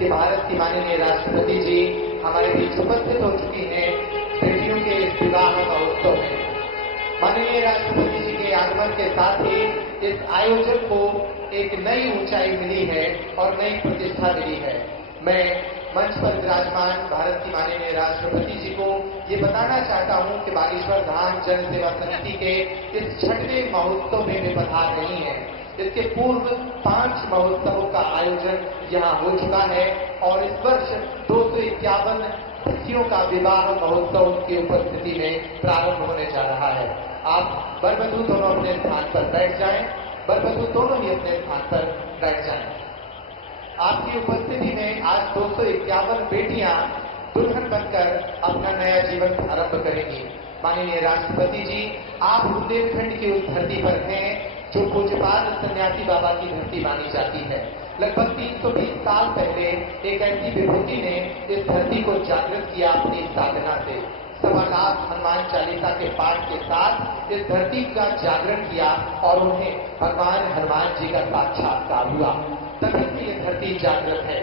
कि भारत की माननीय राष्ट्रपति जी हमारे बीच उपस्थित हो चुकी हैं बेटियों के इस विवाह महोत्सव में। माननीय राष्ट्रपति जी के आगमन के साथ ही इस आयोजन को एक नई ऊंचाई मिली है और नई प्रतिष्ठा मिली है। मैं मंच पर विराजमान भारत की माननीय राष्ट्रपति जी को ये बताना चाहता हूं कि बागेश्वर धाम जन सेवा समिति के इस 6वें महोत्सव में वे पधार रही हैं। इसके पूर्व 5 महोत्सवों का आयोजन यहाँ हो चुका है और इस वर्ष 251 तिथियों का विवाह महोत्सव की उपस्थिति में प्रारंभ होने जा रहा है। आप वर वधू दोनों अपने स्थान पर बैठ जाएं। वर वधू दोनों ही अपने स्थान पर बैठ जाएं। आपकी उपस्थिति में आज 251 बेटियां दुल्हन बनकर अपना नया जीवन प्रारंभ करेंगी। माननीय राष्ट्रपति जी, आप बुंदेलखंड की उस धरती पर हैं जो पूज्यपाद सन्यासी बाबा की धरती मानी जाती है। लगभग 320 साल पहले एक ऐसी विभूति ने इस धरती को जागृत किया अपनी साधना से। 1.25 लाख हनुमान चालीसा के पाठ के साथ इस धरती का जागरण किया और उन्हें भगवान हनुमान जी का साक्षात्कार हुआ। तभी से ये धरती जागृत है।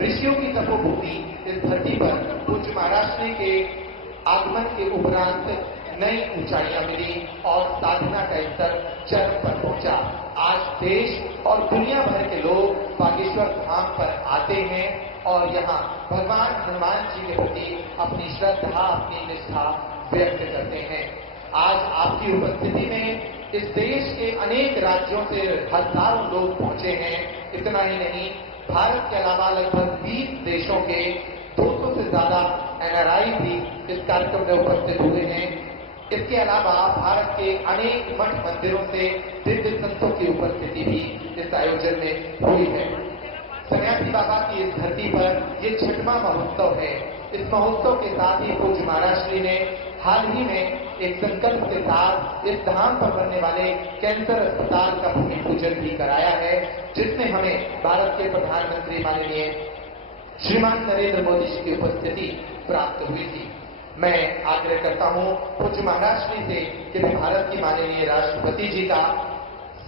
ऋषियों की तपोभूमि इस धरती पर पूज्य महाराष्ट्र के आगमन के उपरांत नई ऊंचाइयां मिली और साधना का स्तर चरम पर पहुंचा। आज देश और दुनिया भर के लोग बागेश्वर धाम पर आते हैं और यहाँ भगवान हनुमान जी के प्रति अपनी श्रद्धा, अपनी निष्ठा व्यक्त करते हैं। आज आपकी उपस्थिति में इस देश के अनेक राज्यों से हजारों लोग पहुंचे हैं। इतना ही नहीं, भारत के अलावा लगभग 20 देशों के 200 से ज्यादा NRI भी इस कार्यक्रम में उपस्थित हुए हैं। इसके अलावा भारत के अनेक मठ मंदिरों से दिव्य संतों की उपस्थिति भी इस आयोजन में हुई है। सन्यासी बाबा की इस धरती पर ये 6वां महोत्सव है। इस महोत्सव के साथ ही पूज्य महाराष्ट्र ने हाल ही में एक संकल्प के साथ इस धाम पर बनने वाले कैंसर अस्पताल का भूमि पूजन भी कराया है, जिसमें हमें भारत के प्रधानमंत्री माननीय श्रीमान नरेंद्र मोदी जी की उपस्थिति प्राप्त हुई थी। मैं आग्रह करता हूं पूज्य महाराष्ट्र से कि भारत की माननीय राष्ट्रपति जी का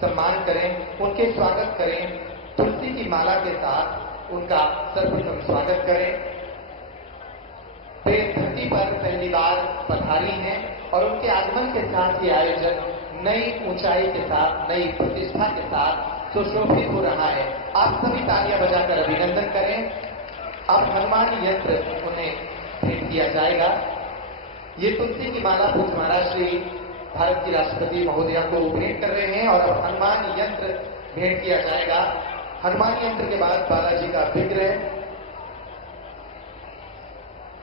सम्मान करें, उनके स्वागत करें, तुलसी की माला के साथ उनका सर्वप्रथम स्वागत करें। वे धरती पर पहली बार पधारी हैं और उनके आगमन के साथ ये आयोजन नई ऊंचाई के साथ, नई प्रतिष्ठा के साथ सुशोभित हो रहा है। आप सभी तालियां बजाकर अभिनंदन करें। अब हनुमान यंत्र उन्हें भेंट किया जाएगा। ये तुलसी की माला पूज्य महाराष्ट्र भारत की राष्ट्रपति महोदया को भेंट कर रहे हैं और अब हनुमान यंत्र भेंट किया जाएगा। हनुमान यंत्र के बाद बालाजी का विग्रह,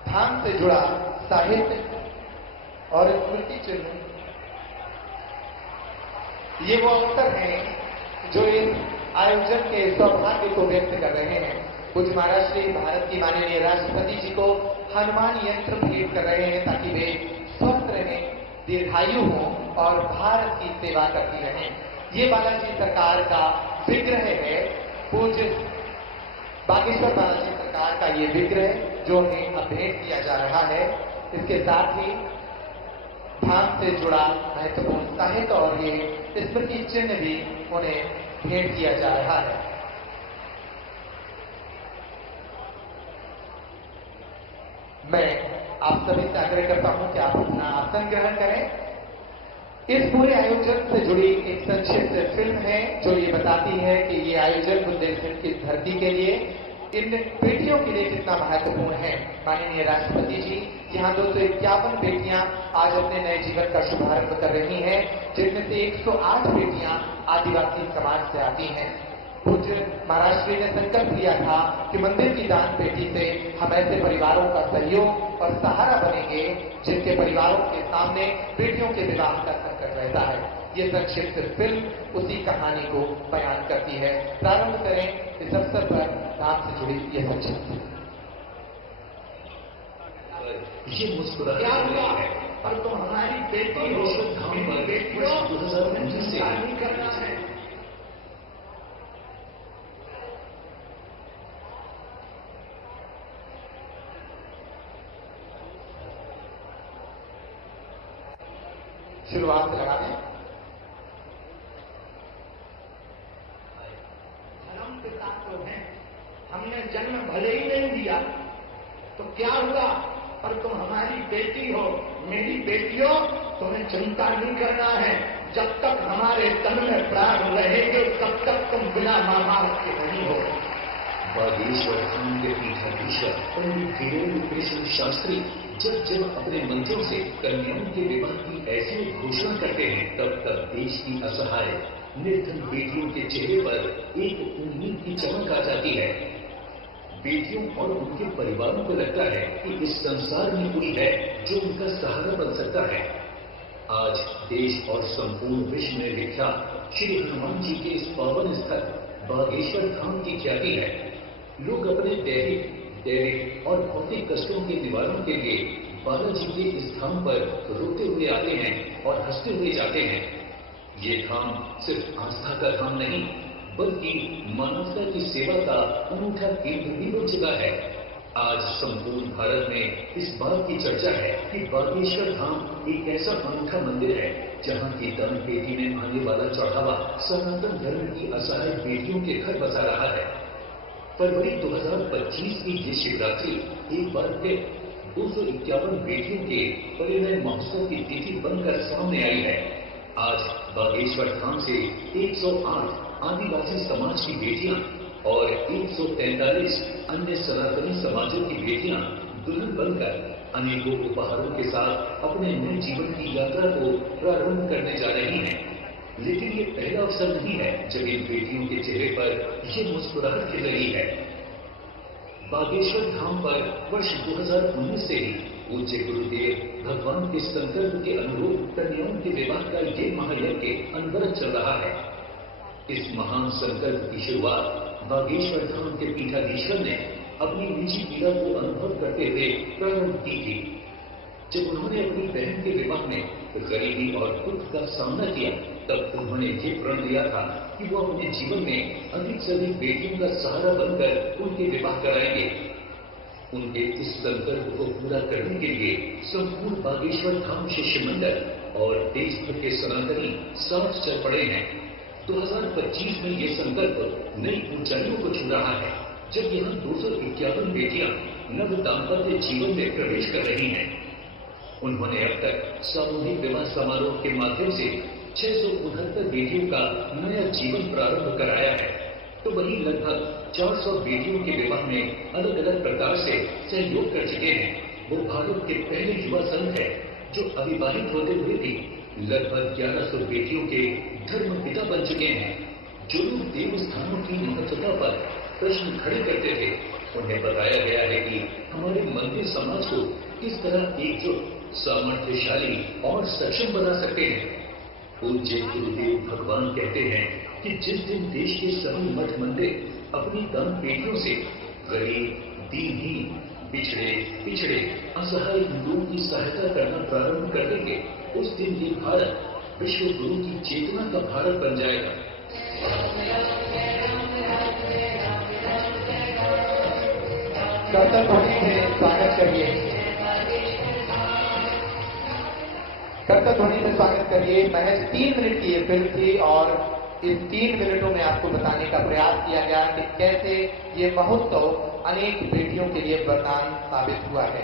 धाम से जुड़ा साहित्य और स्मृति चिन्ह, ये वो अवसर हैं जो इस आयोजन के सौभाग्य को व्यक्त कर रहे हैं। पूज्य महाराष्ट्र भारत की माननीय राष्ट्रपति जी को हनुमान यंत्र भेंट कर रहे हैं ताकि वे स्वस्थ रहें, दीर्घायु हों और भारत की सेवा करती रहें। ये बालाजी सरकार का विग्रह है। पूज्य बागेश्वर बालाजी सरकार का ये विग्रह जो उन्हें अब भेंट किया जा रहा है। इसके साथ ही धाम से जुड़ा महत्वपूर्ण साहित्य और ये स्मृति चिन्ह भी उन्हें भेंट किया जा रहा है। मैं आप सभी से आग्रह करता हूं कि आप अपना आसन ग्रहण करें। इस पूरे आयोजन से जुड़ी एक संक्षिप्त फिल्म है जो ये बताती है कि ये आयोजन बुंदेलखंड की धरती के लिए, इन बेटियों के लिए कितना महत्वपूर्ण है। माननीय राष्ट्रपति जी यहाँ 251 बेटियां आज अपने नए जीवन का शुभारंभ कर रही हैं, जिनमें से 108 बेटियां आदिवासी समाज से आती हैं। पूज्य महाराष्ट्र ने संकल्प लिया था कि मंदिर की दान पेटी से हम ऐसे परिवारों का सहयोग और सहारा बनेंगे जिनके परिवारों के सामने बेटियों के विवाह का संकट रहता है। ये संक्षिप्त फिल्म उसी कहानी को बयान करती है। प्रारंभ करें इस अवसर पर धाम से जुड़ी ये संक्षिप्त। ये मुस्कुरा क्या हुआ पर तो हमारी बेटी हो, धाम बेटियों 2019 से नहीं करना है। शुरुआत लगा दें। धर्म पिता तो हैं, हमने जन्म भले तो क्या हुआ? पर तुम हमारी बेटी हो, मेरी बेटियों, तुम्हें चिंता नहीं करना है। जब तक हमारे तन में प्राण रहेंगे तब तक तुम बिना मां बाप के नहीं हो। बागेश्वर धाम के पीठाधीश्वर पंडित वीरेंद्र कृष्ण शास्त्री जब जब अपने मंत्रों से कन्याओं के विवाह की ऐसी घोषणा करते हैं, तब तब देश की असहाय निर्धन बेटियों के चेहरे पर एक उम्मीद की चमक आ जाती है। बेटियों और उनके परिवारों को लगता है कि इस संसार में कोई है जो उनका सहारा बन सकता है। आज देश और संपूर्ण विश्व में विख्यात श्री हनुमान जी के इस पावन स्थल बागेश्वर धाम की ख्याति है। लोग अपने दैहिक और भौतिक कष्टों के निवारण के लिए बालाजी के इस धाम पर रोते हुए आते हैं और हंसते हुए जाते हैं। ये धाम सिर्फ आस्था का धाम नहीं, बल्कि मानवता की सेवा का अनूठा केंद्र भी बन चुका है। आज संपूर्ण भारत में इस बात की चर्चा है कि बागेश्वर धाम एक ऐसा अनूठा मंदिर है जहां की दान पेटी में आने वाला चढ़ावा सनातन धर्म की असहाय बेटियों के घर बसा रहा है। फरवरी 2025 की ये शिवरात्रि एक बार फिर 251 बेटियों के परिणय महोत्सव की तिथि बनकर सामने आई है। आज बागेश्वर धाम से 108 आदिवासी समाज की बेटियां और 143 अन्य सनातनी समाजों की बेटियां दुल्हन बनकर अनेकों उपहारों के साथ अपने नए जीवन की यात्रा को प्रारंभ करने जा रही हैं। लेकिन ये पहला अवसर नहीं है जब इन बेटियों के चेहरे पर ये मुस्कुराहट खिल रही है। बागेश्वर धाम पर वर्ष 2019 से ही पूज्य गुरुदेव भगवान के संकल्प के अनुरूप कन्याओं के विवाह का ये महायज्ञ अनवरत चल रहा है। इस महान संकल्प की शुरुआत बागेश्वर धाम के पीठाधीश्वर ने अपनी निजी पीड़ा को अनुभव करते हुए प्रारंभ की थी। जब उन्होंने अपनी बहन के विवाह में गरीबी और दुख का सामना किया, तब उन्होंने ये प्रण लिया था कि वो अपने जीवन में अधिक से अधिक बेटियों का सहारा बनकर उनके विवाह कराएंगे। उनके इस संकल्प को पूरा करने के लिए संपूर्ण बागेश्वर धाम शिष्य मंडल और देश भर के सनातनी साथ चल पड़े हैं। 2025 में ये संकल्प नई ऊंचाइयों को छू रहा है, जब यहाँ 251 बेटियां नव दाम्पत्य जीवन में प्रवेश कर रही हैं। उन्होंने अब तक सामूहिक विवाह समारोह के माध्यम से 669 बेटियों का नया जीवन प्रारंभ कराया है, तो वहीं लगभग 400 बेटियों के विवाह में अलग अलग प्रकार से सहयोग कर चुके हैं। वो भारत के पहले युवा संघ है जो अविवाहित होते हुए भी लगभग 1100 बेटियों के धर्म पिता बन चुके हैं। जो लोग देव स्थानों की महत्वता पर प्रश्न खड़े करते थे, उन्हें बताया गया है कि हमारे मंदिर समाज को किस तरह एकजुट, सामर्थ्यशाली और सक्षम बना सकते हैं। पूज्य गुरुदेव भगवान कहते हैं कि जिस दिन देश के सभी मठ मंदिर अपनी दान पेटियों से गरीब, दीनहीन, पिछड़े असहाय हिंदुओं की सहायता करना प्रारंभ कर देंगे, उस दिन ये भारत विश्व गुरु की चेतना का भारत बन जाएगा। कर्तव्य ध्वनि में स्वागत करिए। महज 3 मिनट की ये फिल्म थी और इस 3 मिनटों में आपको बताने का प्रयास किया गया कि कैसे ये महोत्सव अनेक बेटियों के लिए वरदान साबित हुआ है।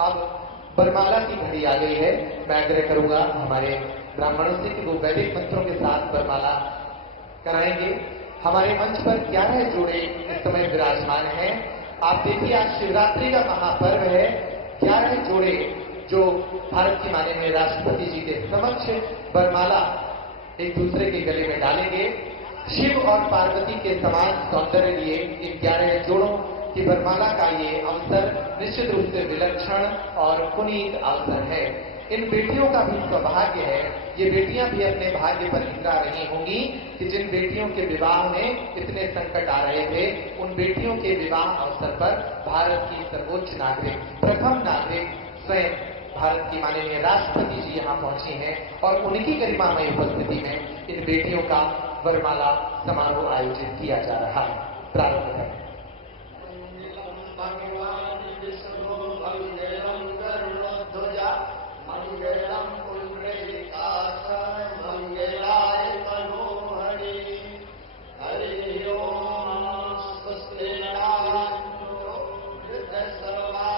अब वरमाला की घड़ी आ गई है। मैं आग्रह करूंगा हमारे ब्राह्मणों से कि वो वैदिक मंत्रों के साथ वरमाला कराएंगे। हमारे मंच पर 11 जोड़े इस समय विराजमान हैं। आप देखिए, आज शिवरात्रि का महापर्व है। 11 जोड़े जो भारत की माननीय राष्ट्रपति जी के समक्ष वरमाला एक दूसरे के गले में डालेंगे। शिव और पार्वती के समान सौंदर्य लिए इन 11 जोड़ों की वरमाला का ये अवसर निश्चित रूप से विलक्षण और पुनीत अवसर है। इन बेटियों का भी सौभाग्य है, ये बेटियां भी अपने भाग्य पर इंद्रा रही होंगी कि जिन बेटियों के विवाह में इतने संकट आ रहे थे, उन बेटियों के विवाह अवसर पर भारत की सर्वोच्च नागरिक, प्रथम नागरिक स्वयं भारत की माननीय राष्ट्रपति जी यहाँ पहुंची हैं और उनकी गरिमामय उपस्थिति में इन बेटियों का वरमाला समारोह आयोजित किया जा रहा है। प्रारंभ करें। हरि ओम स्वस्ति नारायण सर्वा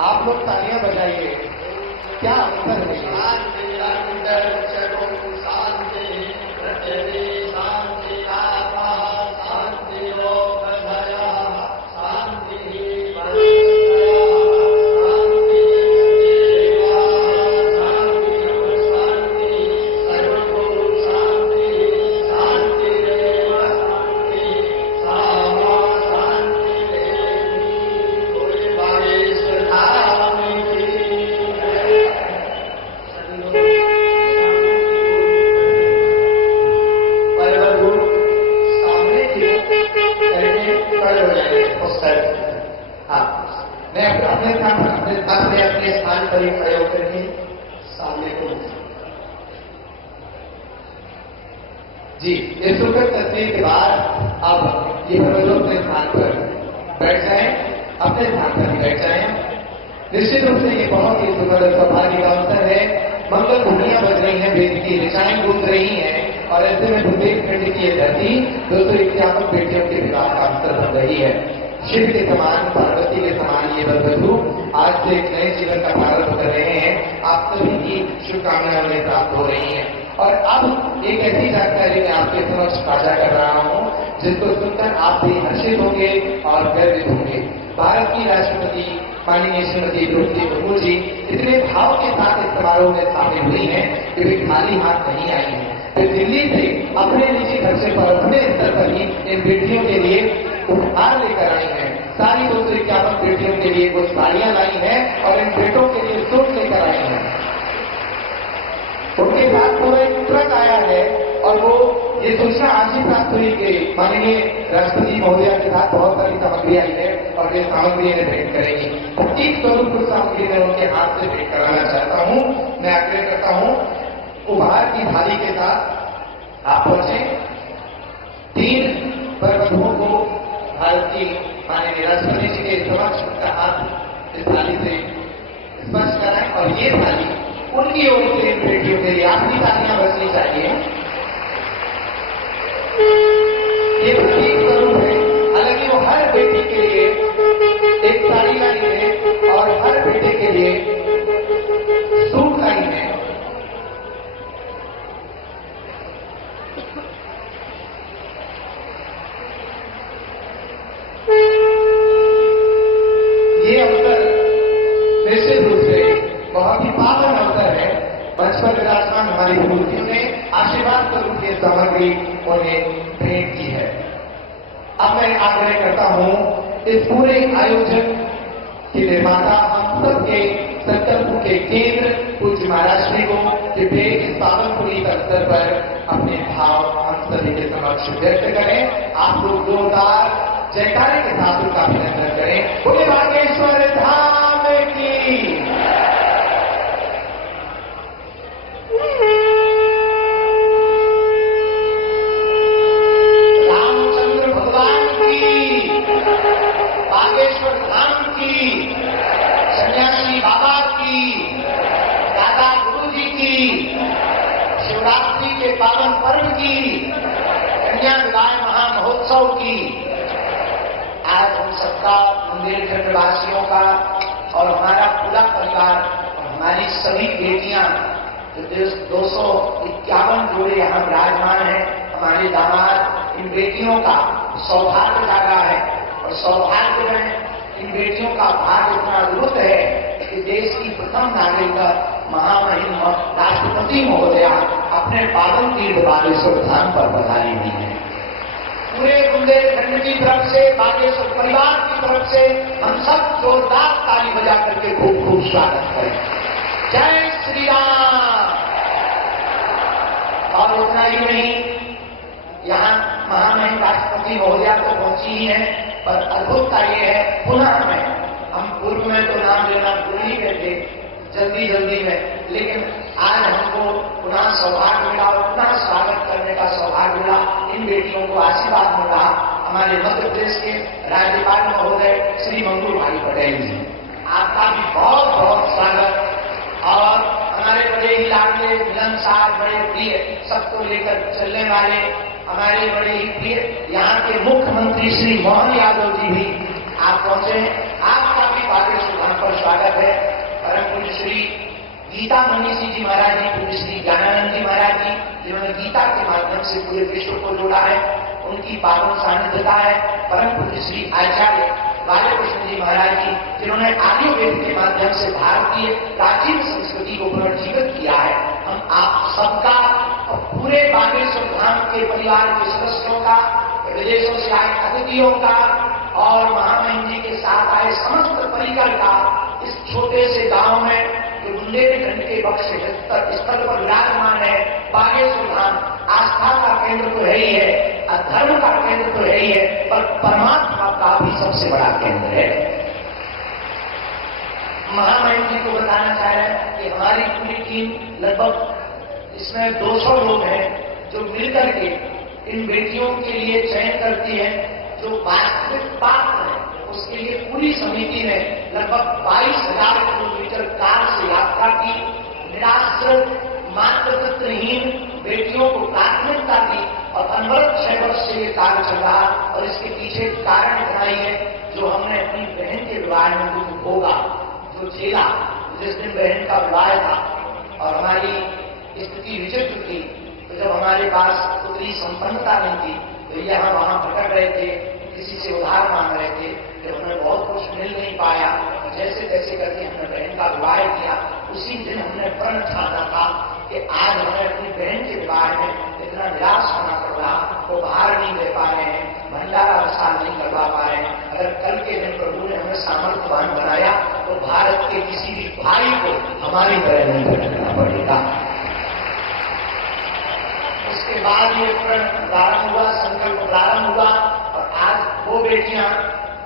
आप लोग तालियां बजाइए। क्या अवसर है अपने स्थान पर ही खड़े होकर के सामने को जी ये सुखद तस्वीर के बाद अब ये लोग अपने स्थान पर बैठ जाए, अपने स्थान पर ही बैठ जाए। निश्चित रूप से ये बहुत ही सुखद सौभाग्य का अवसर है। मंगल ध्वनियां बज रही हैं, वेद की ऋचाएं गूंज रही हैं और ऐसे में बुंदेलखंड की ये धरती 251 बेटियों के विवाह का अवसर बन रही है। शिव के समान, पार्वती के समान ये वधू आज से एक नए जीवन का प्रारंभ कर रहे हैं। आप सभी की शुभकामनाएं उन्हें प्राप्त हो रही हैं। और अब एक ऐसी जानकारी मैं आपके समक्ष साझा कर रहा हूं जिसको सुनकर आप भी हर्षित होंगे और गर्वित होंगे। भारत की राष्ट्रपति माननीय श्रीमती द्रौपदी मुर्मू जी इतने भाव के साथ इस समारोह में शामिल हुई हैं कि वे खाली हाथ नहीं आई हैं। वे दिल्ली से अपने निजी खर्चे पर अपने स्तर पर ही इन बेटियों के लिए उपहार लेकर आई हैं। सारी 251 बेटियों के लिए कुछ साड़ियां लाई हैं और इन बेटों के लिए सूट लेकर आई हैं। उनके साथ पूरा एक ट्रक आया है और वो ये सूचना आज ही प्राप्त हुई कि माननीय राष्ट्रपति महोदया के साथ बहुत सारी सामग्री आई है और ये सामग्री इन्हें भेंट करेंगी। 25 स्वरूप सामग्री मैं उनके हाथ से भेंट कराना चाहता हूं। मैं आग्रह करता हूं उपहार की थाली के साथ आप पहुंचे। 3 वधुओं को भारत की माननीय राष्ट्रपति जी के समक्ष उनका हाथ इस थाली से स्पर्श कराएं और ये थाली उनकी ओर से बेटियों के लिए आपकी तालियां बजनी चाहिए। ये प्रतीक स्वरूप है। हालांकि वो हर बेटी के लिए एक साड़ी लाई है और हर बेटे के लिए सूट लाई है। ये अवसर निश्चित रूप से बहुत ही पावन अवसर है। मंच पर विराजमान हमारी मूर्तियों ने आशीर्वाद स्वरूप ये सामग्री उन्हें भेंट की है। अब मैं आग्रह करता हूं इस पूरे आयोजन के निर्माता हम सबके संकल्प के केंद्र पूज्य महाराज श्री को कि वे इस पावन पुनीत अवसर पर अपने भाव हम सभी के समक्ष व्यक्त करें। आप लोग जोरदार जयकारे के साथ उनका अभिनंदन करें। बोले बागेश्वर धाम की। रामचंद्र भगवान की, बागेश्वर धाम की, सन्यासी बाबा की, दादा गुरु जी की, शिवरात्रि के पावन पर्व की, कन्या विवाह महामहोत्सव की। आज हम सबका बुंदेलखंड वासियों का और हमारा पूरा परिवार और हमारी सभी बेटियां जो 251 जोड़े यहाँ विराजमान है, हमारे दामाद, इन बेटियों का सौभाग्य जागा है। और सौभाग्य में इन बेटियों का भाग्य इतना अद्भुत है कि देश की प्रथम नागरिक महामहिम राष्ट्रपति महोदया अपने पावन तीर्थ बागेश्वर धाम पर पधारी हुई है। पूरे बुंदेलखंड की तरफ से, बागेश्वर परिवार की तरफ से हम सब जोरदार ताली बजा करके खूब खूब स्वागत करें। जय श्री राम। और उतना ही नहीं, यहाँ महामहिम राष्ट्रपति महोदया तो पहुंची ही है, पर अद्भुतता ये है पुनः में हम पूर्व में तो नाम लेना भूल ही गए थे जल्दी जल्दी में, लेकिन आज हमको पुनः सौभाग्य मिला और पुनः स्वागत करने का सौभाग्य मिला। इन बेटियों को आशीर्वाद मिला हमारे मध्य प्रदेश के राज्यपाल महोदय श्री मंगू भाई पटेल जी। आपका भी बहुत बहुत स्वागत। और हमारे बड़े ही लाडले मिलनसार, बड़े प्रिय, सबको लेकर चलने वाले हमारे बड़े ही प्रिय यहाँ के मुख्यमंत्री श्री मोहन यादव जी भी आप पहुंचे हैं। आपका भी बागेश्वर धाम पर पर स्वागत है परम पूज्य श्री गीता मनीषी जी महाराज जी, पूज्य श्री ज्ञानानंद जी महाराज जी, जिन्होंने गीता के माध्यम से पूरे विश्व को जोड़ा है, उनकी पावन सानिध्यता है। परम पूज्य श्री आचार्य बालकृष्ण जी महाराज जी, जिन्होंने आर्यवेद के माध्यम से भारतीय प्राचीन संस्कृति को पुनर्जीवित किया है। हम आप सबका और पूरे बागेश्वर धाम के परिवार के सदस्यों का, विदेशों से आए अतिथियों का और महामहिम जी के साथ आए समस्त परिकर का इस छोटे से गांव में जो बुंदेलखंड के बक्स स्थल पर विराजमान है, बागेश्वर धाम आस्था का केंद्र तो है ही है, धर्म का केंद्र तो है ही है, पर परमात्मा का भी सबसे बड़ा केंद्र है। महामहिम जी को बताना चाह रहे हैं कि हमारी पूरी टीम लगभग इसमें 200 लोग हैं जो मिलकर के इन बेटियों के लिए चयन करती है। जो वास्तविक पात्र है उसके लिए पूरी समिति ने लगभग 22,000 किलोमीटर कार से यात्रा की, निराश्रित मातृत्वहीन बेटियों को प्राथमिकता दी और अनवरत 6 वर्ष से ये कार्य चल रहा। और इसके पीछे कारण इतना ही है जो हमने अपनी बहन के विवाह में दुख भोगा, जो झेला, जिस दिन बहन का विवाह था और हमारी स्थिति विचित्र थी, तो जब हमारे पास उतनी संपन्नता नहीं थी तो यहाँ वहां भटक रहे थे, किसी से उधार मांग रहे थे, जब हमें बहुत कुछ मिल नहीं पाया, जैसे तैसे करके हमने बहन का विवाह किया। उसी दिन हमने प्रण ठाना था कि आज हमें अपनी बहन के विवाह में इतना निराश होना पड़ रहा, वो बाहर नहीं दे पा रहे हैं, भंडारा विशाल नहीं करवा पा रहे हैं। अगर कल के दिन प्रभु ने हमें सामर्थ्यवान बनाया तो भारत के किसी भी भाई को हमारी तरह नहीं भटकना पड़ेगा। उसके बाद ये प्रण प्रारंभ हुआ, संकल्प प्रारंभ हुआ और आज वो बेटियां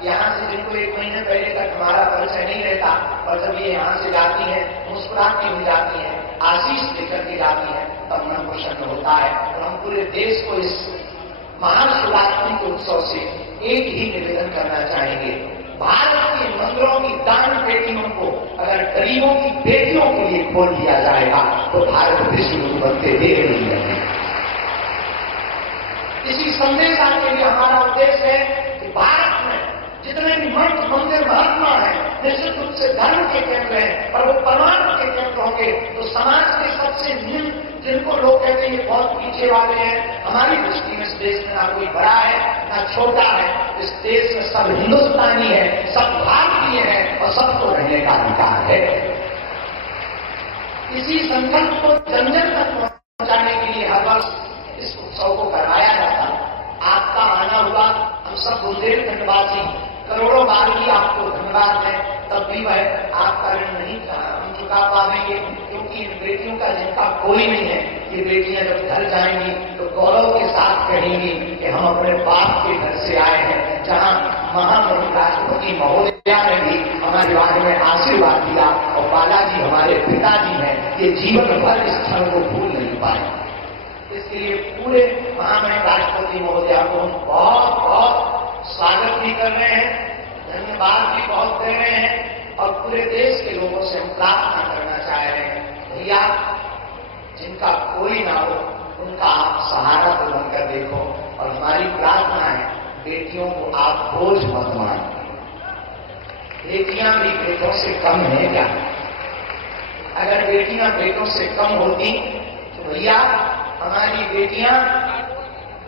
यहाँ से जिनको 1 महीने पहले तक हमारा परिचय नहीं रहता और जब ये यहाँ से जाती हैं, मुस्कुराती हुई जाती हैं, आशीष लेकर के जाती हैं, तब मन प्रसन्न होता है। और हम पूरे देश को इस महाशिवरात्रि के उत्सव से एक ही निवेदन करना चाहेंगे, भारत के मंदिरों की दान पेटियों को अगर गरीबों की बेटियों के लिए खोल दिया जाएगा तो भारत विश्व गुरु बनते देर नहीं लगेगा। इसी संदेश के लिए हमारा उद्देश्य है कि भारत में जितने भी मठ मंदिर महात्मा हैं, निश्चित रूप से धर्म के केंद्र हैं, पर वो परमात्मा के केंद्र होंगे तो समाज के सबसे निम्न, जिनको लोग कहते हैं ये बहुत पीछे वाले हैं, हमारी दृष्टि में इस देश में ना कोई बड़ा है ना छोटा है, इस देश में सब हिंदुस्तानी है, सब भारतीय है और सबको रहने का अधिकार है। इसी संकल्प को जन जन तक पहुंचाने के लिए हर वर्ष इस उत्सव को करवाया जाता। आपका आना हुआ, हम सब बुंदेलखंडवासी करोड़ों बार भी आपको धन्यवाद है, तब भी वह आपका ऋण नहीं हम चुका पाएंगे, क्योंकि इन बेटियों का जिनका कोई नहीं है, ये बेटियां जब घर जाएंगी तो गौरव के साथ कहेंगी कि हम अपने बाप के घर से आए हैं, जहां महामहिम राष्ट्रपति महोदया ने भी हमारे बारे में आशीर्वाद दिया और बालाजी हमारे पिताजी हैं, ये जीवन भर इस क्षण को भूल नहीं पाए। इसलिए पूरे महामहिम राष्ट्रपति महोदया को हम बहुत बहुत स्वागत भी कर रहे हैं, धन्यवाद भी बहुत दे रहे हैं और पूरे देश के लोगों से हम प्रार्थना करना चाह रहे हैं, भैया जिनका कोई ना हो उनका आप सहारा तो बनकर देखो। और हमारी प्रार्थना है, बेटियों को आप बोझ मत मानो, बेटियां भी बेटों से कम है क्या? अगर बेटियां बेटों से कम होती तो भैया हमारी बेटियां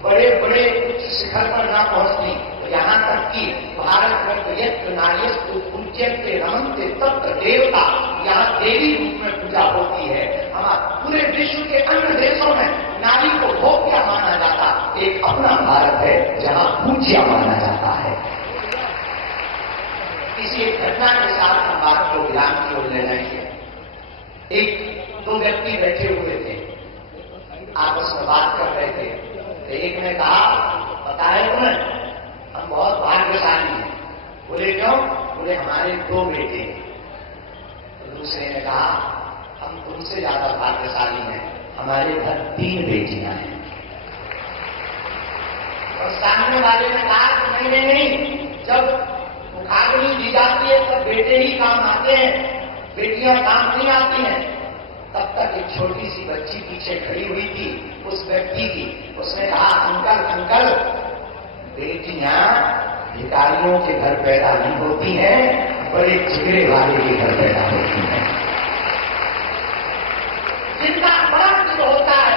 बड़े बड़े उच्च शिखर पर ना पहुंचती, यहाँ तक कि भारत में यत्र नार्यस्तु पूज्यन्ते रमन्ते तत्र देवता, यहाँ देवी रूप में पूजा होती है। हमारे पूरे विश्व के अन्य देशों में नारी को भोग्या माना जाता, एक अपना भारत है जहाँ पूज्या माना जाता है। किसी एक घटना के साथ हम बात को विराम की ओर ले जाएंगे। एक 2 व्यक्ति बैठे हुए थे, आपस में बात कर रहे थे, तो एक ने कहा, पता है तुम्हें हम बहुत भाग्यशाली हैं। बोले क्यों? बोले हमारे 2 बेटे। तो दूसरे ने कहा, हम तुमसे ज्यादा भाग्यशाली हैं, हमारे घर 3 बेटियां हैं। और सामने वाले ने कहा कि नहीं नहीं, जब मुखाग्नि दी जाती है तब बेटे ही काम आते हैं, बेटियां काम नहीं आती हैं। तब तक एक छोटी सी बच्ची पीछे खड़ी हुई थी उस व्यक्ति की, उसने कहा, अंकल अंकल, बेटियां भिखारियों के घर पैदा नहीं होती हैं, बड़े जिगरे वाले के घर पैदा होती हैं। जिनका बड़ा दिल होता है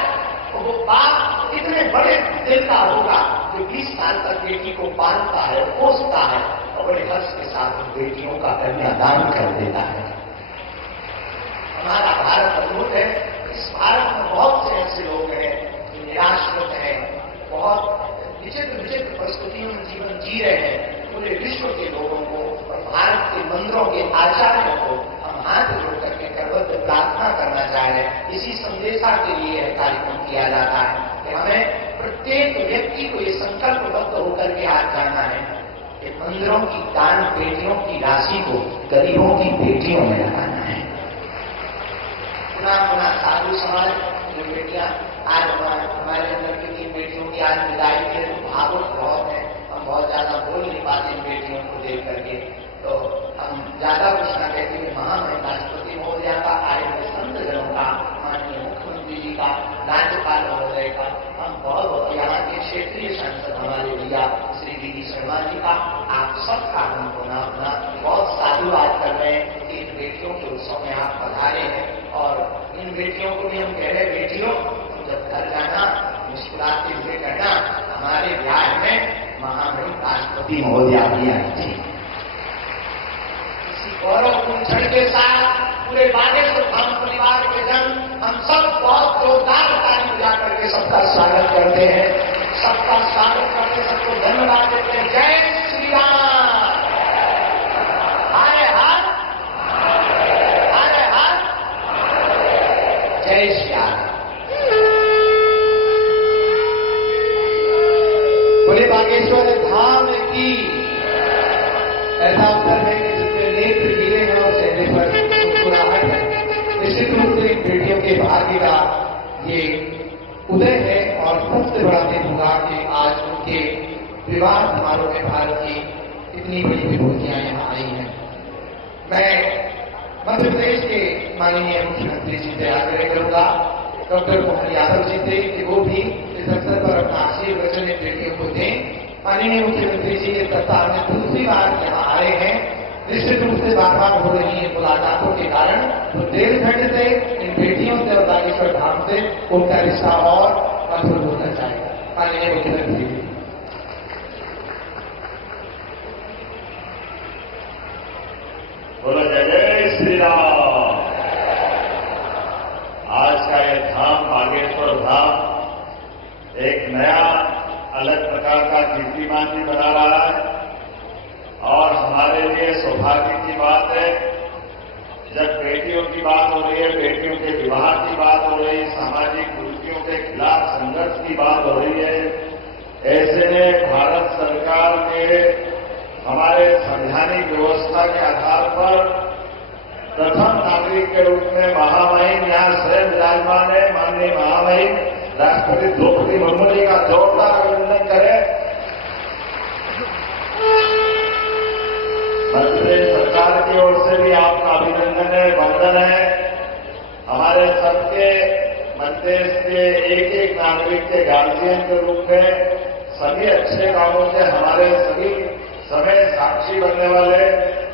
तो वो बाप इतने बड़े दिल का होगा जो 20 साल तक बेटी को पालता है, पोसता है और बड़े हर्ष के साथ उन बेटियों का कन्यादान कर देता है। हमारा भारत अद्भुत है। इस भारत में बहुत से ऐसे लोग हैं जो निराश्रित हैं, बहुत विचित्र विचित्र परिस्थितियों में जीवन जी रहे हैं। पूरे विश्व के लोगों को और भारत के मंदिरों के आचार्यों को हम हाथ जोड़ करके करबद्ध प्रार्थना करना चाह रहे हैं। इसी संदेशा के लिए यह कार्यक्रम किया जाता है कि हमें प्रत्येक व्यक्ति को ये संकल्पबद्ध होकर के हाथ जाना है कि मंदिरों की दान पेटियों की राशि को गरीबों की बेटियों में लगाना है। पुनः साधु समाज जो बेटियां आज हमारे अंदर की 3 बेटियों की आज विदाई के भावुक बहुत है। हम बहुत ज्यादा बोल नहीं पाते इन बेटियों को देख करके, तो हम ज्यादा कुछ न कहते हुए महामहिम राष्ट्रपति महोदया का, आए हुए संतजनों का, माननीय मुख्यमंत्री जी का, राज्यपाल महोदय का, हम बहुत यहाँ के क्षेत्रीय सांसद हमारे भैया श्री डी शर्मा जी का, आप सबका हम पुनः बहुत साधुवाद कर रहे हैं कि इन बेटियों के उत्सव में आप पधारे हैं। और इन बेटियों को भी हम कह रहे हैं, बेटियों जब घर जाना मुस्कुराते हुए कहना हमारे ब्याह में महामहिम राष्ट्रपति महोदया भी आई थी। इसी गौरवपूर्ण क्षण के साथ पूरे बागेश्वर धाम परिवार के जन हम सब बहुत जोरदार ताली बजा करके सबका स्वागत करते हैं, सबका स्वागत करके सबको धन्यवाद देते हैं। जय श्री राम, हरे हर हरे हर, जय श्री राम। बोले बागेश्वर धाम की। ऐसा अवसर है कि जिसमें नेत्र गिरे हैं और चेहरे पर मुस्कुराहट है। निश्चित रूप से इन बेटियों के भाग्य का ये उदय है और सबसे बड़ा दिन होगा कि आज उनके विवाह समारोह में भारत की इतनी बड़ी विभूतियां यहाँ आई हैं। मैं मध्य प्रदेश के माननीय मुख्यमंत्री जी से आग्रह करूंगा, डॉक्टर मोहन यादव जी से, कि वो भी इस अवसर पर अपना आशीर्वचन इन बेटियों को दें। माननीय मुख्यमंत्री जी के सप्ताह में दूसरी बार यहाँ आए हैं। निश्चित रूप से बार बार हो रही है मुलाकातों के कारण तो देवघट से इन बेटियों से और बागेश्वर धाम से उनका रिश्ता और मजबूत होना चाहिए। माननीय मुख्यमंत्री जी। बोलो जय श्री राम। आज का ये धाम बागेश्वर धाम एक नया अलग प्रकार का कीर्तिमान भी बना रहा है और हमारे लिए सौभाग्य की बात है जब बेटियों की बात हो रही है, बेटियों के विवाह की बात हो रही है, सामाजिक कुरीतियों के खिलाफ संघर्ष की बात हो रही है। ऐसे में भारत सरकार के हमारे संवैधानिक व्यवस्था के आधार पर प्रथम नागरिक के रूप में महामहिम यहाँ स्वयं विराजमान है। माननीय महामहिम राष्ट्रपति द्रौपदी मुर्मू जी का जोरदार अभिनंदन करें। मध्य प्रदेश सरकार की ओर से भी आपका अभिनंदन है, वंदन है। हमारे सबके मध्य प्रदेश के एक एक नागरिक के गार्जियन के रूप में सभी अच्छे कामों के हमारे सभी समय साक्षी बनने वाले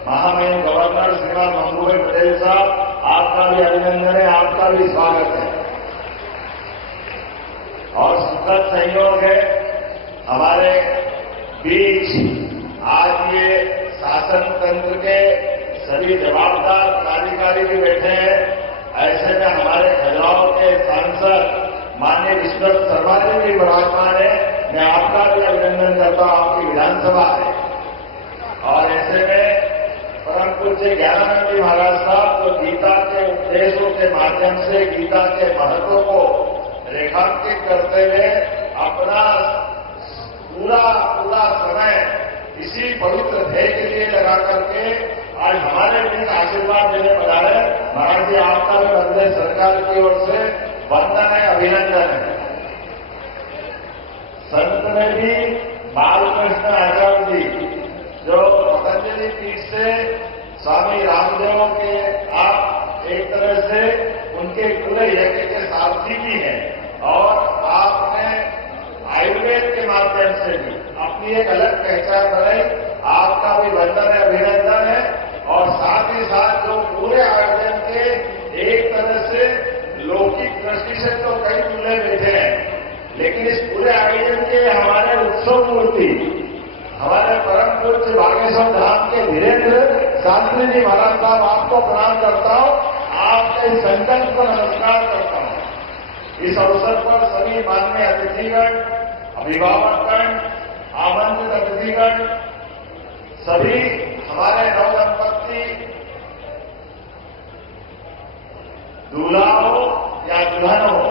महामहिम गवर्नर श्रीमान मंगूभाई पटेल साहब, आपका भी अभिनंदन है, आपका भी स्वागत है। और सुखद संयोग है हमारे बीच आज ये शासन तंत्र के सभी जवाबदार पदाधिकारी भी बैठे हैं। ऐसे में हमारे खजुराहो के सांसद माननीय विश्वनाथ शर्मा जी भी विराजमान है। मैं आपका भी अभिनंदन करता हूं, आपकी विधानसभा है। और ऐसे में परम पूज्य ज्ञानानंद जी महाराज साहब जो गीता के उपदेशों के माध्यम से गीता के महत्व को रेखांकित करते हुए अपना पूरा समय इसी पवित्र ध्येय के लिए लगा करके आज हमारे बीच आशीर्वाद देने पधारे। महाराज जी आपका भी मध्य प्रदेश सरकार की ओर से वंदन है, अभिनंदन है। संत में भी बालकृष्ण आचार्य जी जो पतंजलि पीठ से स्वामी रामदेव के आप एक तरह से उनके पूरे यज्ञ के सारथी भी हैं और आपने आयुर्वेद के माध्यम से भी अपनी एक अलग पहचान बनाई। आपका भी वंदन है, अभिनंदन है। और साथ ही साथ जो पूरे आयोजन के एक तरह से लौकिक दृष्टि से तो कई दूल्हे बैठे हैं, लेकिन इस पूरे आयोजन के हमारे उत्सव मूर्ति हमारे परम पूज्य बागेश्वर धाम के धीरेन्द्र शास्त्री जी महाराज साहब, आपको प्रणाम करता हूं, आपके संकल्प को नमस्कार करता हूं। इस अवसर पर सभी माननीय अतिथिगण, अभिभावकगण, आमंत्रित अतिथिगण, सभी हमारे नवदंपति दूल्हा हो या दुल्हन हो,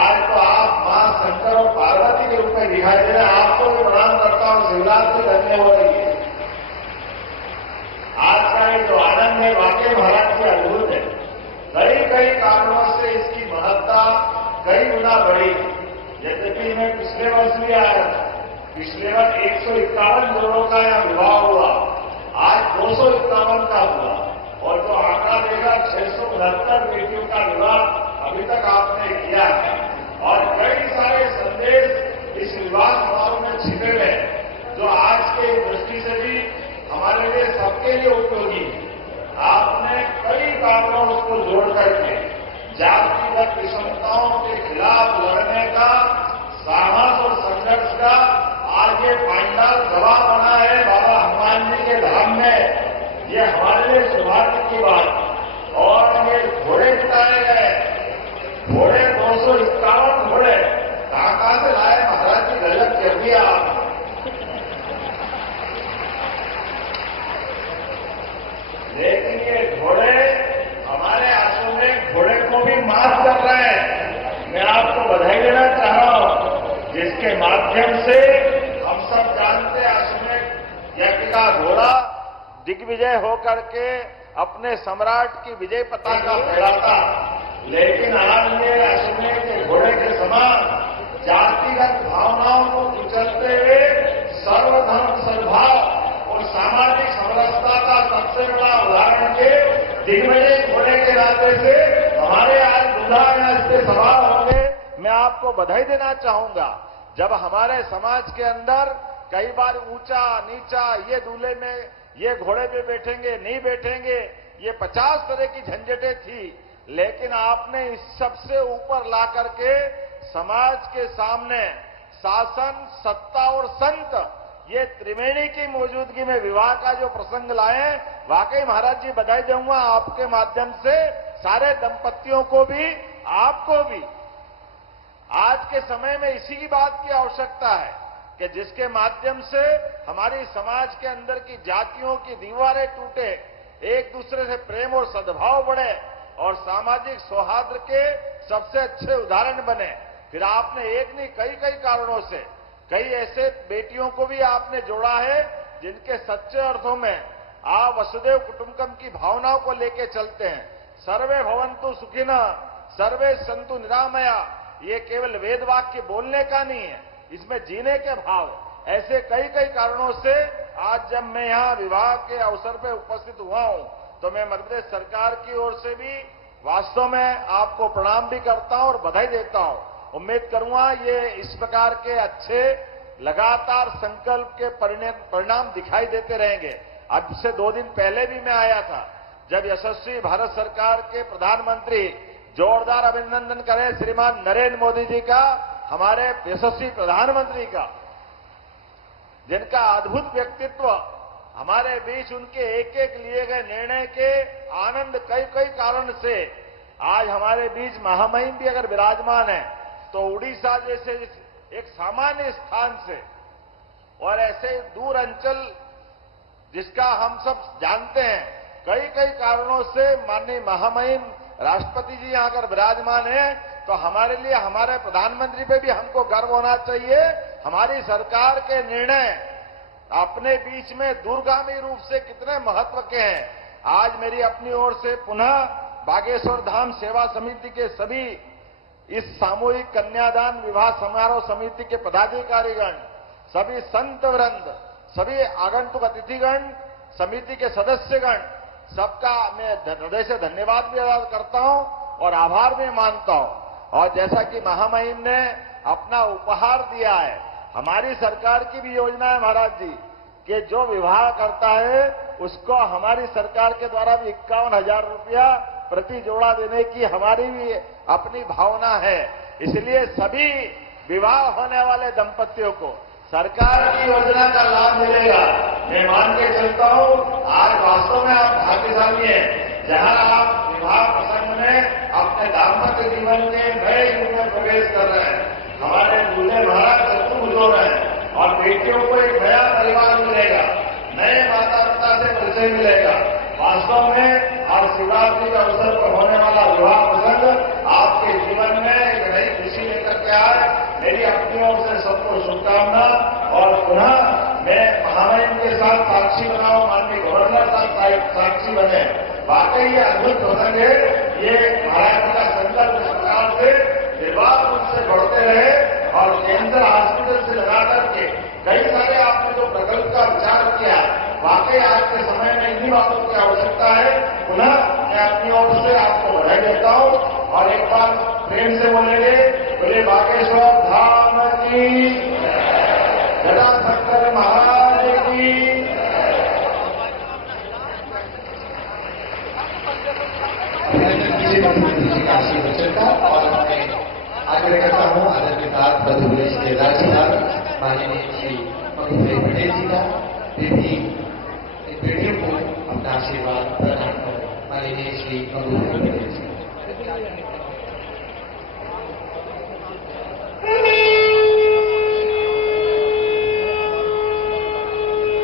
आज तो आप मां शंकर और पार्वती के रूप में दिखाई दे रहे हैं। आपको भी प्रणाम करता हूं, शिवरात्रि धन्य हो रही है। आज का ये जो आनंद है वाकई महाराज की अद्भुत है। कई कई कारणों से इसकी महत्ता कई गुना बढ़ी। यद्यपि मैं पिछले वर्ष भी आया था, पिछले वर्ष 151 जोड़ों का यहां विवाह हुआ, आज 251 का हुआ, और जो आंकड़ा देगा 669 बेटियों का विवाह अभी तक आपने किया है। और कई सारे संदेश इस विवाह समारोह में छिपे हुए हैं, जो आज के दृष्टि से भी हमारे लिए सबके लिए उपयोगी है। आपने कई कारणों उसको जोड़ करके जातिगत विषमताओं के खिलाफ लड़ने का साहस और संघर्ष का आज ये पांडाल गवाह बना है बाबा हनुमान जी के धाम में। ये हमारे लिए सौभाग्य की बात। और ये घोड़े जिताए गए, घोड़े 251 घोड़े कहां से लाए महाराज जी, गजब कर दिया आपने। लेकिन ये घोड़े हमारे आंसू में घोड़े को भी माफ कर रहे हैं। मैं आपको बधाई देना चाह रहा हूं, जिसके माध्यम से हम सब जानते हैं आंसू में यज्ञ का घोड़ा दिग्विजय होकर के अपने सम्राट की विजय पताका फहराता। लेकिन आज ये अश्वमेध के घोड़े के समान जातिगत भावनाओं को कुचलते हुए सर्वधर्म सद्भाव और सामाजिक समरसता का सबसे बड़ा उदाहरण के दिग्विजय घोड़े के नाते से हमारे आज दूल्हा यहाँ इस पे सवार होंगे। मैं आपको बधाई देना चाहूंगा। जब हमारे समाज के अंदर कई बार ऊंचा नीचा, ये दूल्हे में ये घोड़े पे बैठेंगे नहीं बैठेंगे, ये 50 तरह की झंझटें थी, लेकिन आपने इस सबसे ऊपर ला करके समाज के सामने शासन, सत्ता और संत, ये त्रिवेणी की मौजूदगी में विवाह का जो प्रसंग लाए, वाकई महाराज जी बधाई दूंगा आपके माध्यम से सारे दंपतियों को भी, आपको भी। आज के समय में इसी की बात की आवश्यकता है कि जिसके माध्यम से हमारी समाज के अंदर की जातियों की दीवारें टूटे, एक दूसरे से प्रेम और सद्भाव बढ़े और सामाजिक सौहार्द के सबसे अच्छे उदाहरण बने। फिर आपने एक नहीं कई कारणों से कई ऐसे बेटियों को भी आपने जोड़ा है जिनके सच्चे अर्थों में आप वसुदेव कुटुंबकम की भावनाओं को लेके चलते हैं। सर्वे भवन्तु सुखिनः, सर्वे सन्तु निरामया, ये केवल वेद वाक्य बोलने का नहीं है, इसमें जीने के भाव। ऐसे कई कारणों से आज जब मैं यहां विवाह के अवसर पर उपस्थित हुआ हूं, तो मैं मध्य प्रदेश सरकार की ओर से भी वास्तव में आपको प्रणाम भी करता हूं और बधाई देता हूं। उम्मीद करूंगा ये इस प्रकार के अच्छे लगातार संकल्प के परिणाम दिखाई देते रहेंगे। अब से 2 दिन पहले भी मैं आया था, जब यशस्वी भारत सरकार के प्रधानमंत्री, जोरदार अभिनंदन करें श्रीमान नरेंद्र मोदी जी का, हमारे यशस्वी प्रधानमंत्री का, जिनका अद्भुत व्यक्तित्व, हमारे बीच उनके एक लिए गए निर्णय के आनंद कई कारण से आज हमारे बीच महामहिम भी अगर विराजमान है, तो उड़ीसा जैसे एक सामान्य स्थान से और ऐसे दूर अंचल जिसका हम सब जानते हैं, कई कारणों से माननीय महामहिम राष्ट्रपति जी यहां अगर विराजमान है, तो हमारे लिए हमारे प्रधानमंत्री पे भी हमको गर्व होना चाहिए। हमारी सरकार के निर्णय अपने बीच में दूरगामी रूप से कितने महत्व के हैं। आज मेरी अपनी ओर से पुनः बागेश्वर धाम सेवा समिति के सभी इस सामूहिक कन्यादान विवाह समारोह समिति के पदाधिकारीगण, सभी संत वृंद, सभी आगंतुक अतिथिगण, समिति के सदस्यगण, सबका मैं हृदय से धन्यवाद भी अदा करता हूं और आभार भी मानता हूं। और जैसा कि महामहिम ने अपना उपहार दिया है, हमारी सरकार की भी योजना है महाराज जी कि जो विवाह करता है उसको हमारी सरकार के द्वारा भी 51,000 रुपया प्रति जोड़ा देने की हमारी भी अपनी भावना है। इसलिए सभी विवाह होने वाले दंपतियों को सरकार की योजना का लाभ मिलेगा। मैं मान के चलता हूं, आज वास्तव में आप भाग्यशाली हैं, जहां आप विवाह प्रसंग में अपने दाम्पत्य जीवन के नए युग में प्रवेश कर रहे हैं। हमारे दूल्हे महाराज चतुर्भुज हो रहे हैं और बेटियों को एक नया परिवार मिलेगा, नए माता पिता से परिचय मिलेगा। वास्तव में और शिवरात्रि के अवसर पर होने वाला विवाह प्रसंग आपके जीवन में एक नई खुशी लेकर के आए। मेरी अपनी ओर से सबको शुभकामना और पुनः मैं महामहिम के साथ साक्षी बनाऊं, माननीय गवर्नर साहब साक्षी बने। वाकई ये अद्भुत प्रसंग है। ये महाराज का संकल्प सरकार से निर्बाध रूप से बढ़ते रहे और कैंसर हॉस्पिटल से लगा करके कई सारे आपने जो प्रकल्प का विचार किया, वाकई आज के समय में इन्हीं बातों की आवश्यकता है। पुनः मैं अपनी ओर से आपको बधाई देता हूं और एक बार प्रेम से बोलेंगे, बोले बागेश्वर धाम की, गदा शंकर महाराज की। काशी बच्चन का और मैं आग्रह करता हूँ आदर के साथ मध्य प्रदेश के राज्यपाल माननीय श्री मधुभाई पटेल जी का बेटियों को अपना आशीर्वाद प्रदान कर माननीय श्री मधुभाई पटेल जी।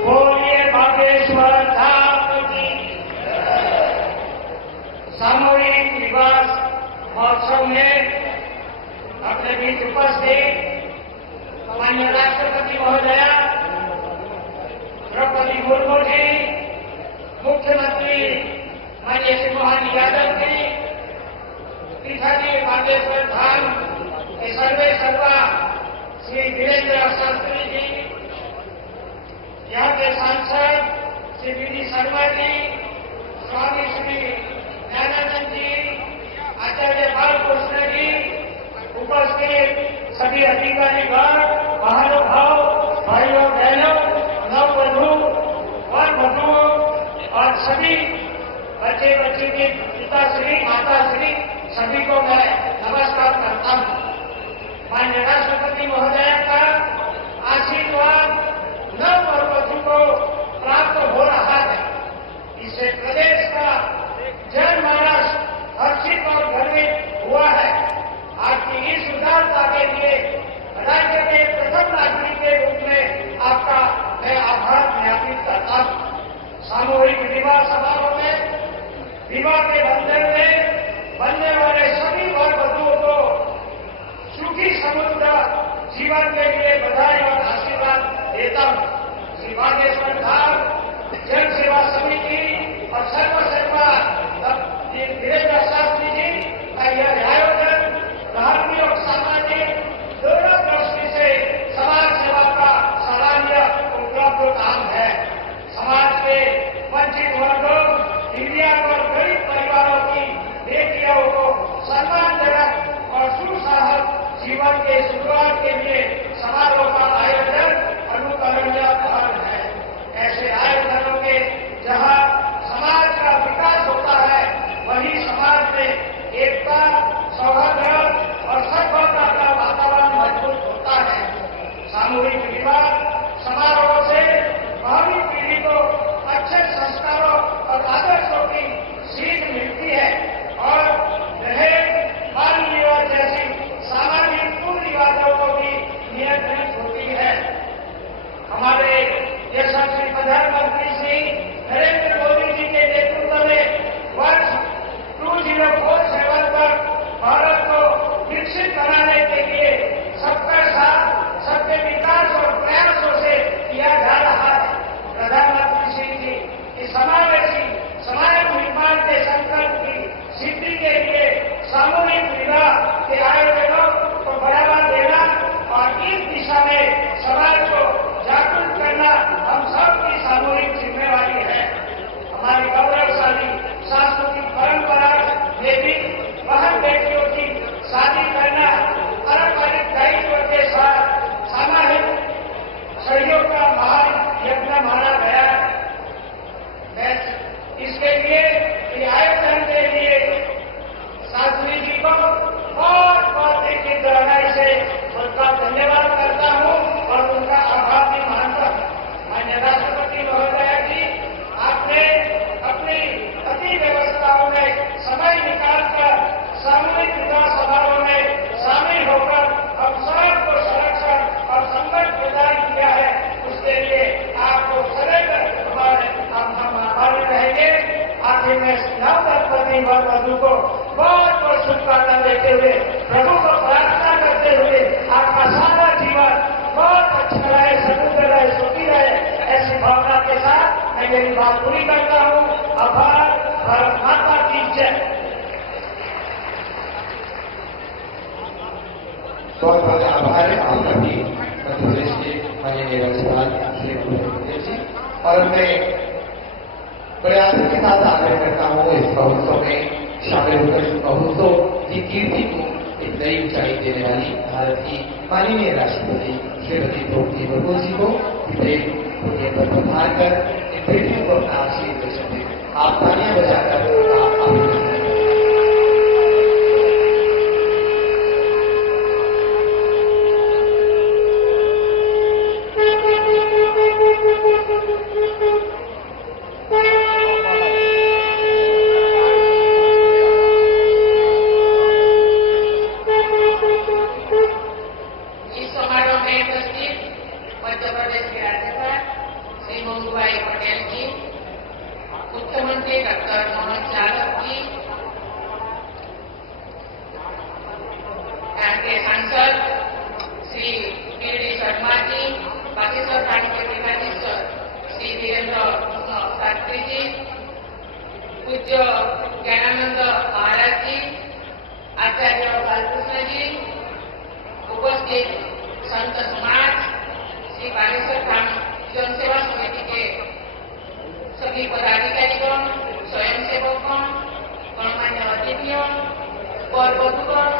बोलिए बागेश्वर धाम की। सामूहिक विवाह महोत्सव में अपने बीच उपस्थित माननीय राष्ट्रपति महोदया द्रौपदी मुर्मू जी, मुख्यमंत्री माननीय श्री मोहन यादव जी, पीठाधीश बागेश्वर धाम के सर्वे सर्वा श्री वीरेंद्र शास्त्री जी, यहाँ के सांसद श्री वी.डी. शर्मा जी, स्वामी श्री ज्ञानानंद जी, आचार्य बालकृष्ण जी, उपस्थित सभी अधिकारीगण, महानुभाव, भाइयों बहनों, नववधू और वधु और सभी बच्चे बच्ची के पिताश्री माताश्री सभी को मैं नमस्कार करता हूँ। माननीय राष्ट्रपति महोदय का आशीर्वाद नव और वधु को प्राप्त हो रहा है। इससे प्रदेश का जनमानस हर्षित और गर्वित हुआ है। आपकी इस उदारता के लिए राज्य के प्रथम नागरिक के रूप में आपका मैं आभार ज्ञापित करता हूँ। सामूहिक विवाह समारोह में विवाह के बंधन में बनने वाले सभी वर वधुओं को सुखी समुद्र जीवन के लिए बधाई और आशीर्वाद देता हूँ। श्री बागेश्वर धाम जन सेवा समिति और सर्वसेवा वीरेंद्र शास्त्री जी का यह आयोजन धार्मिक और सामाजिक दोनों दृष्टि से समाज सेवा का सराहनीय उपलब्ध काम है। समाज के वंचित वर्गों, दिव्यांग और गरीब परिवारों की बेटियों को सम्मानजनक और सुसाहस जीवन के शुरुआत के लिए समारोह का आयोजन अनुकरणीय पहल है। ऐसे आयोजनों के जहां समाज का विकास होता है, वहीं समाज में एकता, सौहार्द और सद्भावना का वातावरण मजबूत होता है। सामूहिक विवाह समारोह से भावी पीढ़ी को अच्छे संस्कारों और आदर्शों की सीख मिलती है और दहेज, बाल विवाह जैसी सामाजिक कुरीतियों को भी नियंत्रित होती है। हमारे यशस्वी प्रधानमंत्री श्री नरेंद्र मोदी जी के नेतृत्व में वर्ष 2047 तक भारत को विकसित बनाने के लिए सबका साथ, सबके विकास और प्रयासों से किया जा रहा है। प्रधानमंत्री श्री जी इस समावेशी समाज निर्माण के संकल्प की सिद्धि के लिए सामूहिक विवाह के आयोजनों को बढ़ावा देना और इस दिशा में समाज को जागरूक करना हम सबकी सामूहिक अपनी वर वधु को बहुत बहुत शुभकामना देते हुए, प्रभु को प्रार्थना करते हुए आपका सारा जीवन बहुत अच्छा रहे, समृद्ध रहे, सुखी रहे, ऐसी भावना के साथ मैं मेरी बात पूरी करता हूँ। आभार, भारत माता की जय। बहुत बहुत आभार है आप सभी मध्य प्रदेश के माननीय राज्यपाल श्री भूपेंद्र जी। और मैं प्रयास के साथ आग्रह करता हूँ इस महोत्सव में शामिल होकर इस महोत्सव की कीर्ति को एक नई ऊंचाई देने वाली भारत की माननीय राष्ट्रपति श्रीमती द्रौपदी मुर्मू जी को पुण्य पर पधार कर इन बेटियों को अपना आशीर्वाद दें। आप तालियां बजाकर अभिनंदन करें। मुख्यमंत्री डॉक्टर मोहन यादव जी, यहाँ के सांसद श्री पी.डी. शर्मा जी, बागेश्वर खान के विभागीश्वर श्री वीरेंद्र शास्त्री जी, पूज्य ज्ञानानंद महाराज जी, आचार्य बालकृष्ण जी, उपस्थित संत समाज, श्री बागेश्वर खान जनसेवा समिति के सभी पदाधिकारीगण, स्वयंसेवकों, गणमान्य अतिथियों और बंधुगण,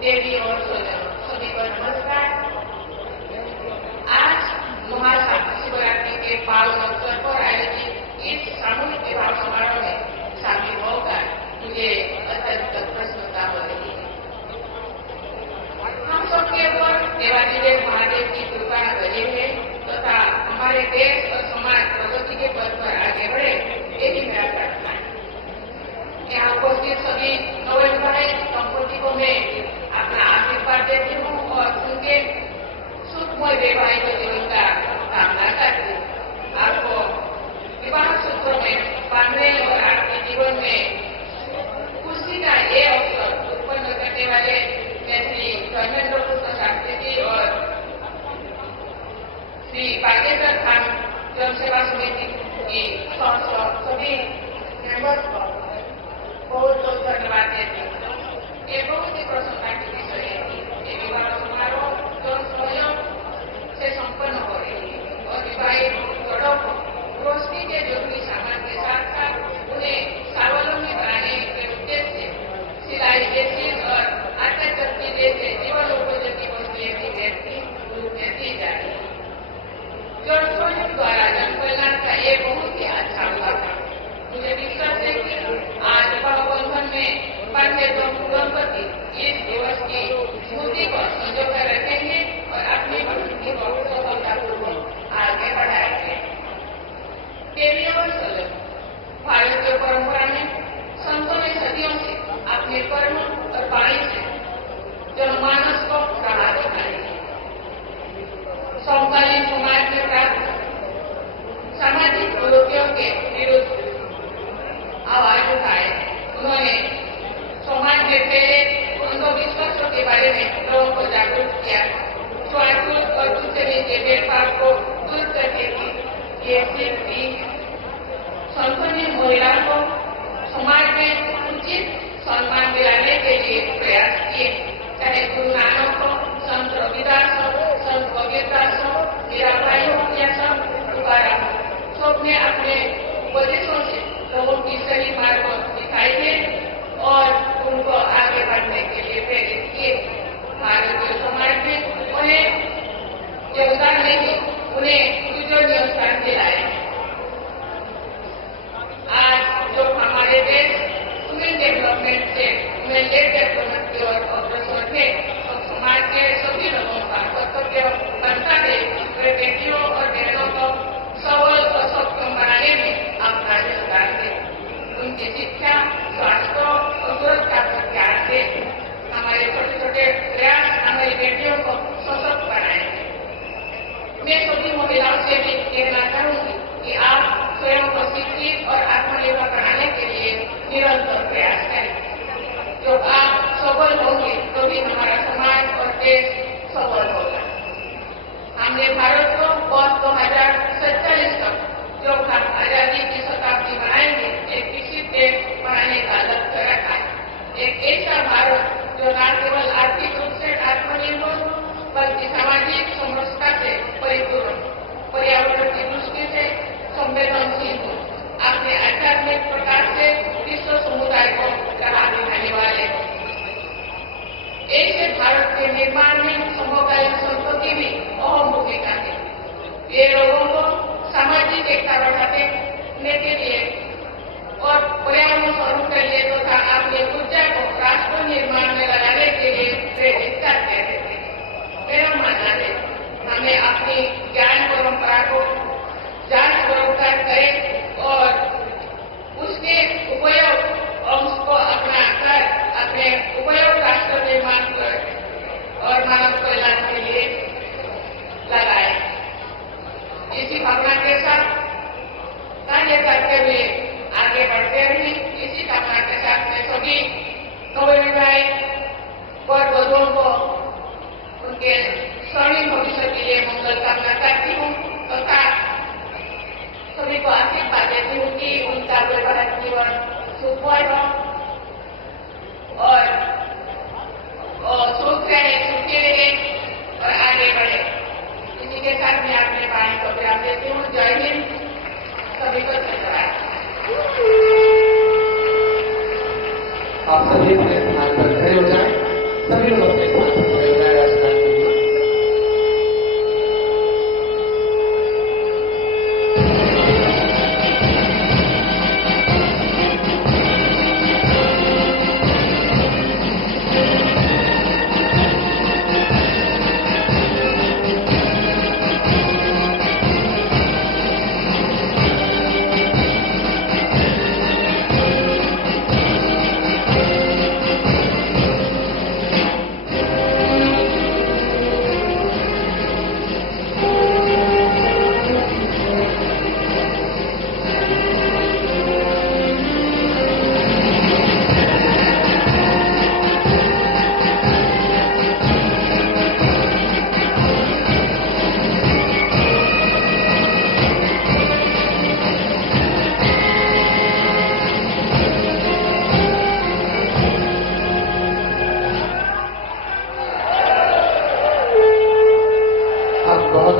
देवी और स्वजन, सभी को नमस्कार। आज महाशिवरात्रि के पावन अवसर पर आयोजित इस सामूहिक विवाह समारोह में शामिल होकर मुझे अत्यंत प्रसन्नता हो रही है। हम सबके ऊपर देवाधिदेव महादेव की कृपा बनी है तथा हमारे देश और समाज प्रगति के पथ पर आगे बढ़े, यही मेरा प्रार्थना है। यहाँ उपस्थित सभी नवविवाहित दंपति को मैं अपना आशीर्वाद देती हूँ और उनके सुखमय वैवाहिक जीवन का कामना करती हूँ। आपको विवाह सूत्र में बांधने और आपके जीवन में खुशी का ये अवसर उत्पन्न करने वाले श्री धर्मेंद्र कृष्ण शास्त्री जी और श्री बागेश्वर खान जनसेवा समिति की सभी मेंबर्स को बहुत बहुत धन्यवाद देती हूँ। ये बहुत ही प्रसन्नता की विषय है। ये विवाह समारोह जन सहयोग से संपन्न हो रही है और विवाहित जोड़ों को रोशनी के जरूरी सामान के साथ साथ उन्हें स्वावलंबी बनाने के उद्देश्य से सिलाई मशीन और आटा चक्की जैसे जीवन उपयोगी वस्तुएं भी व्यक्ति रूप में दी जा रही है। जन सहयोग द्वारा जन कल्याण का ये बहुत ही अच्छा हुआ था। मुझे विश्वास है कि आज विवाह बंधन में बंधे दंपति इस दिवस की स्मृति को संजोकर रखेंगे और अपनी भक्ति को सफलतापूर्वक आगे बढ़ाएंगे। देवी और स्वजन, भारतीय परंपरा में संतों ने सदियों से अपने कर्म और वाणी से जनमानस को राह दिखाई है। समकालीन समाज में प्राप्त सामाजिक कुरीतियों के विरुद्ध आवाज उठाए। उन्होंने समाज में फैले अंधविश्वासों के बारे में लोगों को जागरूक किया। छुआछूत और दूसरे के भेदभाव को दूर करने की ये सीख दी। संतों ने महिलाओं को समाज में उचित सम्मान दिलाने के लिए प्रयास किए। चाहे गुरु नानक हो, संत रविदास हो, संत कबीरदास हो, मीराबाई हो या संत तुकाराम हो, सबने अपने उपदेशों से लोगों की सही मार्ग दिखाई है और उनको आगे बढ़ने के लिए प्रेरित किए। भारतीय समाज में उन्हें योगदान नहीं, उन्हें पूजनीय स्थान दिलाए। आज जो हमारे देश वुमेन डेवलपमेंट से वुमेन लेड डेवलपमेंट की ओर अग्रसर है, तो समाज के सभी लोगों का कर्तव्य बनता है वे बेटियों और बहनों को सबल और सक्षम बनाने में अपना योगदान दें। सबल होंगे तभी हमारा समाज और देश सबल होगा। हमने भारत को वर्ष 2047 तक जो हम आजादी की शताब्दी बनाएंगे एक विकसित देश बनाने का लक्ष्य रखा है। एक ऐसा भारत जो न केवल आर्थिक रूप से आत्मनिर्भर बल्कि सामाजिक समरसता से परिपूर्ण, पर्यावरण की दृष्टि से संवेदनशील हो, अपने आध्यात्मिक प्रकार से विश्व समुदाय को राह दिखाने वाले। ऐसे भारत के निर्माण में समकालीन संतों की भी अहम भूमिका है। ये लोगों को सामाजिक एकता बढ़ाने के लिए और पर्यावरण स्वरूप के लिए तथा अपनी ऊर्जा को राष्ट्र निर्माण में लगाने के लिए प्रेरित करते थे। मेरा मानना है हमें अपनी ज्ञान परंपरा को जांच पड़ताल करें और उसके उपयोग अंश को अपना कर अपने उपयोग राष्ट्र निर्माण और मानव कल्याण के लिए लगाए। इसी भावना के साथ कार्य करते हुए आगे बढ़ते रहे। इसी कामना के साथ मैं सभी नवविवाहित और वधुओं को उनके स्वर्णिम भविष्य के लिए मंगल कामना करती हूँ तथा सभी को आशीर्वाद देती हूँ कि उनका वैवाहिक जीवन सुखमय हो और सुख रहे, सुखी रहे और आगे बढ़े। इसी के साथ मैं अपने वाणी को विराम देती हूँ। जय हिंद, सभी को धन्यवाद। आप सभी